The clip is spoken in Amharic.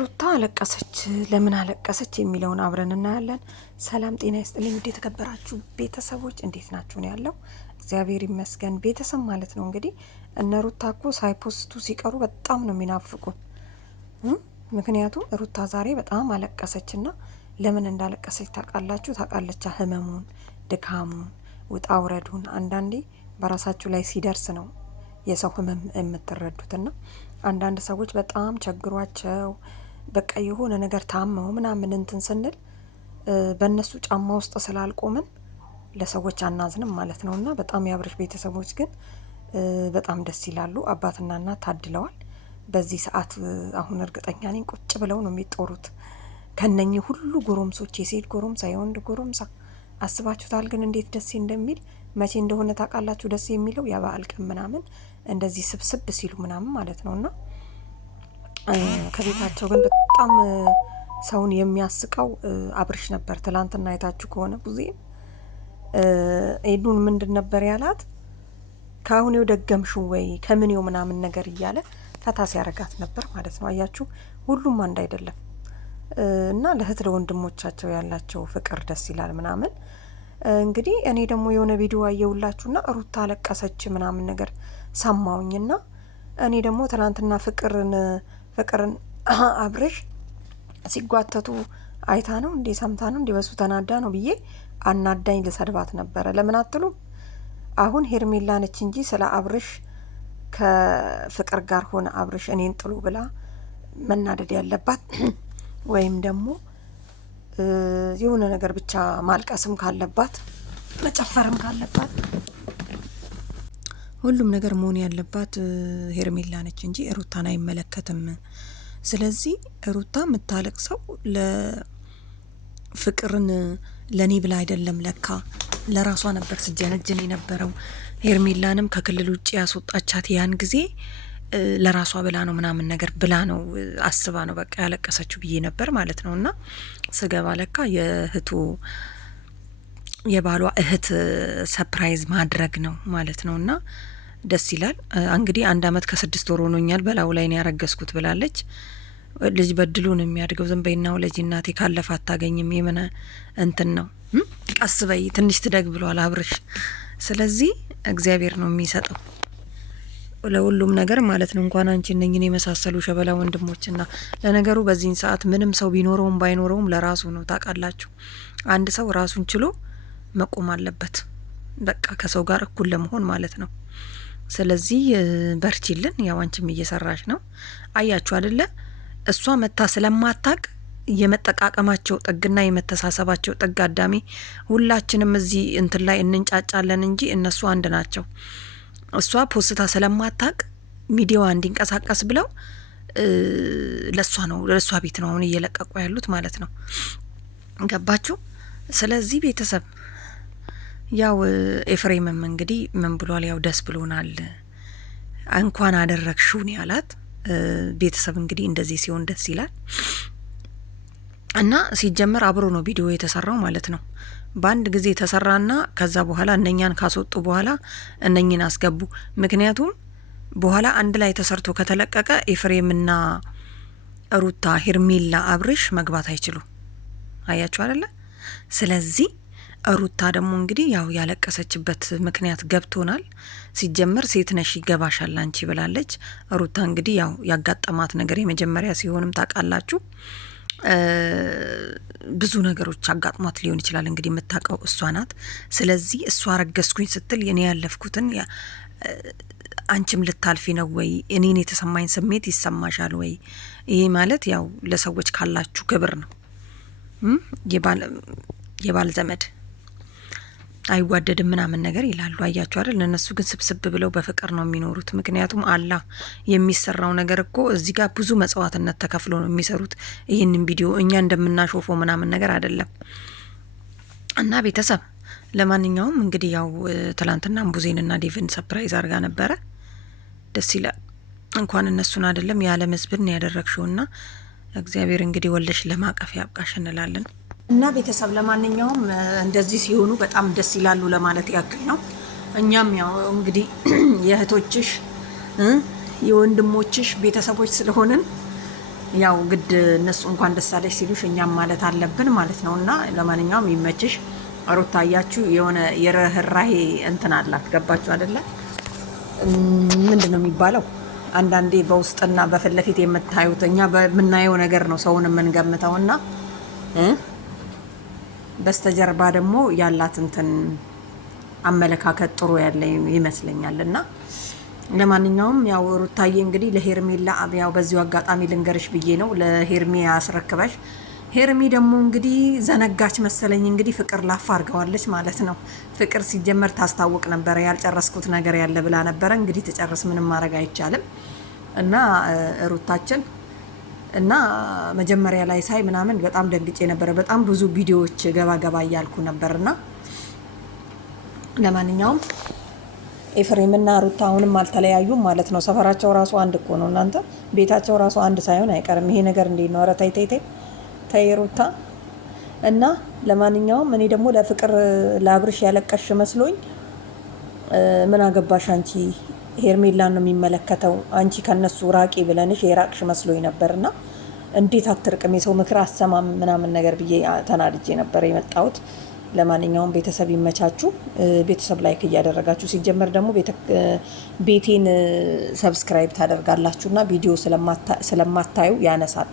ሩታ አለቀሰች። ለምን አለቀሰች የሚለውን አብረን እናያለን። ሰላም ጤና ይስጥልኝ ውድ የተከበራችሁ ቤተሰቦች እንዴት ናችሁ? ነው ያለው። እግዚአብሔር ይመስገን። ቤተሰብ ማለት ነው እንግዲህ እነ ሩታ እኮ ሳይፖስቱ ሲቀሩ በጣም ነው የሚናፍቁ። ምክንያቱም ሩታ ዛሬ በጣም አለቀሰችና ለምን እንዳለቀሰች ታውቃላችሁ? ታውቃለች ህመሙን፣ ድካሙን፣ ውጣ ውረዱን አንዳንዴ በራሳችሁ ላይ ሲደርስ ነው የሰው ህመም የምትረዱትና አንዳንድ ሰዎች በጣም ቸግሯቸው በቃ የሆነ ነገር ታመው ምናምን እንትን ስንል በእነሱ ጫማ ውስጥ ስላልቆምን ለሰዎች አናዝንም ማለት ነውና በጣም የአብርሽ ቤተሰቦች ግን በጣም ደስ ይላሉ። አባትና እናት ታድለዋል። በዚህ ሰዓት አሁን እርግጠኛ ነኝ ቁጭ ብለው ነው የሚጦሩት ከነኚህ ሁሉ ጎረምሶች፣ የሴት ጎረምሳ የወንድ ጎረምሳ። አስባችሁታል ግን እንዴት ደስ እንደሚል መቼ እንደሆነ ታውቃላችሁ? ደስ የሚለው የበዓል ቀን ምናምን እንደዚህ ስብስብ ሲሉ ምናምን ማለት ነውና ከቤታቸው ግን በጣም ሰውን የሚያስቀው አብርሽ ነበር። ትላንትና አይታችሁ ከሆነ ብዙ ኤዱን ምንድን ነበር ያላት? ካሁኔው ደገምሽው ወይ ከምኔው ምናምን ነገር እያለ ፈታ ሲያረጋት ነበር ማለት ነው። አያችሁ ሁሉም አንድ አይደለም እና ለእህት ለወንድሞቻቸው ያላቸው ፍቅር ደስ ይላል ምናምን። እንግዲህ እኔ ደግሞ የሆነ ቪዲዮ አየውላችሁና ሩታ አለቀሰች ምናምን ነገር ሰማውኝና እኔ ደግሞ ትናንትና ፍቅርን አብርሽ ሲጓተቱ አይታ ነው እንዴ ሰምታ ነው እንዴ በሱ ተናዳ ነው ብዬ አናዳኝ ልሰድባት ነበረ። ለምን አትሉ? አሁን ሄርሜላ ነች እንጂ ስለ አብርሽ ከፍቅር ጋር ሆነ አብርሽ እኔን ጥሉ ብላ መናደድ ያለባት ወይም ደግሞ የሆነ ነገር ብቻ ማልቀስም ካለባት መጨፈርም ካለባት ሁሉም ነገር መሆን ያለባት ሄርሜላ ነች እንጂ ሩታን አይመለከትም። ስለዚህ ሩታ የምታለቅሰው ለፍቅርን ለኔ ብላ አይደለም፣ ለካ ለራሷ ነበር ስጀነጅን የነበረው። ሄርሜላንም ከክልል ውጭ ያስወጣቻት ያን ጊዜ ለራሷ ብላ ነው ምናምን ነገር ብላ ነው አስባ ነው በቃ ያለቀሰችው ብዬ ነበር ማለት ነውና ስገባ ለካ የባሏ እህት ሰርፕራይዝ ማድረግ ነው ማለት ነውና ደስ ይላል። እንግዲህ 1 አመት ከ6 ወር ሆኖኛል በላው ላይ ነው ያረገዝኩት ብላለች። ልጅ በድሉ ነው የሚያድገው። ዝም በይናው ልጅ እናቴ ካለፈ አታገኝም። የምን እንትን ነው ቀስ በይ ትንሽ ትደግ ብሏል አብርሽ። ስለዚህ እግዚአብሔር ነው የሚሰጠው ለሁሉም ነገር ማለት ነው። እንኳን አንቺ ነኝን የመሳሰሉ ሸበላ ወንድሞችና ለነገሩ በዚህን ሰዓት ምንም ሰው ቢኖረውም ባይኖረውም ለራሱ ነው። ታውቃላችሁ አንድ ሰው ራሱን ችሎ መቆም አለበት በቃ ከሰው ጋር እኩል ለመሆን ማለት ነው። ስለዚህ በርቺልን። ያው አንቺም እየሰራሽ ነው። አያችሁ አይደለ? እሷ መታ ስለማታቅ የመጠቃቀማቸው ጥግና የመተሳሰባቸው ጥግ አዳሚ ሁላችንም እዚህ እንትን ላይ እንንጫጫለን እንጂ እነሱ አንድ ናቸው። እሷ ፖስታ ስለማታቅ ሚዲያዋ እንዲንቀሳቀስ ብለው ለእሷ ቤት ነው አሁን እየለቀቁ ያሉት ማለት ነው። ገባችሁ? ስለዚህ ቤተሰብ ያው ኤፍሬምም እንግዲህ ምን ብሏል? ያው ደስ ብሎናል እንኳን አደረግሽው ነው ያላት። ቤተሰብ እንግዲህ እንደዚህ ሲሆን ደስ ይላል እና ሲጀመር አብሮ ነው ቪዲዮ የተሰራው ማለት ነው። በአንድ ጊዜ ተሰራና ከዛ በኋላ እነኛን ካስወጡ በኋላ እነኝን አስገቡ። ምክንያቱም በኋላ አንድ ላይ ተሰርቶ ከተለቀቀ ኤፍሬምና ሩታ ሄርሜላ አብርሽ መግባት አይችሉም። አያችሁ አይደለ? ስለዚህ ሩታ ደግሞ እንግዲህ ያው ያለቀሰችበት ምክንያት ገብቶናል። ሲጀመር ሴት ነሽ ይገባሻል አንቺ ብላለች። ሩታ እንግዲህ ያው ያጋጠማት ነገር የመጀመሪያ ሲሆንም ታውቃላችሁ ብዙ ነገሮች አጋጥሟት ሊሆን ይችላል። እንግዲህ የምታውቀው እሷ ናት። ስለዚህ እሷ ረገዝኩኝ ስትል እኔ ያለፍኩትን አንቺም ልታልፊ ነው ወይ? እኔን የተሰማኝ ስሜት ይሰማሻል ወይ? ይሄ ማለት ያው ለሰዎች ካላችሁ ክብር ነው። የባል ዘመድ አይዋደድም ምናምን ነገር ይላሉ። አያችሁ አይደል? እነሱ ግን ስብስብ ብለው በፍቅር ነው የሚኖሩት። ምክንያቱም አላህ የሚሰራው ነገር እኮ እዚህ ጋር ብዙ መጽዋዕትነት ተከፍሎ ነው የሚሰሩት። ይህንን ቪዲዮ እኛ እንደምናሾፈው ምናምን ነገር አይደለም። እና ቤተሰብ ለማንኛውም እንግዲህ ያው ትላንትና ቡዜንና ዴቭን ሰርፕራይዝ አድርጋ ነበረ። ደስ ይላል። እንኳን እነሱን አይደለም የዓለም ሕዝብን ያደረግሽውና እግዚአብሔር እንግዲህ ወልደሽ ለማቀፍ ያብቃሽ እንላለን። እና ቤተሰብ ለማንኛውም እንደዚህ ሲሆኑ በጣም ደስ ይላሉ ለማለት ያክል ነው። እኛም ያው እንግዲህ የእህቶችሽ የወንድሞችሽ ቤተሰቦች ስለሆንን ያው ግድ እነሱ እንኳን ደስ አለሽ ሲሉሽ እኛም ማለት አለብን ማለት ነው። እና ለማንኛውም ይመችሽ ሩታ። አያችሁ የሆነ የርህራሄ እንትን አላት። ገባችሁ አይደለ? ምንድን ነው የሚባለው? አንዳንዴ በውስጥና በፊት ለፊት የምታዩት እኛ በምናየው ነገር ነው ሰውን የምንገምተው እና በስተጀርባ ደግሞ ያላት እንትን አመለካከት ጥሩ ያለ ይመስለኛል። እና ለማንኛውም ያው ሩታዬ እንግዲህ ለሄርሜላ ያው በዚሁ አጋጣሚ ልንገርሽ ብዬ ነው ለሄርሜ አስረክበሽ። ሄርሚ ደግሞ እንግዲህ ዘነጋች መሰለኝ እንግዲህ ፍቅር ላፋ አድርገዋለች ማለት ነው። ፍቅር ሲጀመር ታስታውቅ ነበረ ያልጨረስኩት ነገር ያለ ብላ ነበረ። እንግዲህ ተጨረስ፣ ምንም ማድረግ አይቻልም። እና ሩታችን እና መጀመሪያ ላይ ሳይ ምናምን በጣም ደንግጬ ነበረ። በጣም ብዙ ቪዲዮዎች ገባ ገባ እያልኩ ነበርና ለማንኛውም ኤፍሬምና ሩታ አሁንም አልተለያዩም ማለት ነው። ሰፈራቸው ራሱ አንድ እኮ ነው እናንተ። ቤታቸው ራሱ አንድ ሳይሆን አይቀርም። ይሄ ነገር እንዴት ነው? ኧረ ተይ ተይ ተይ ተይ ሩታ። እና ለማንኛውም እኔ ደግሞ ለፍቅር ለአብርሽ ያለቀሽ መስሎኝ ምን አገባሽ አንቺ፣ ሄርሜላን ነው የሚመለከተው፣ አንቺ ከነሱ ራቂ ብለንሽ የራቅሽ መስሎኝ ነበርና እንዴት አትርቅም፣ የሰው ምክር አሰማም ምናምን ነገር ብዬ ተናድጄ ነበር የመጣሁት። ለማንኛውም ቤተሰብ ይመቻችሁ። ቤተሰብ ላይክ እያደረጋችሁ ሲጀመር ደግሞ ቤቴን ሰብስክራይብ ታደርጋላችሁና ቪዲዮ ስለማታዩ ያነሳል።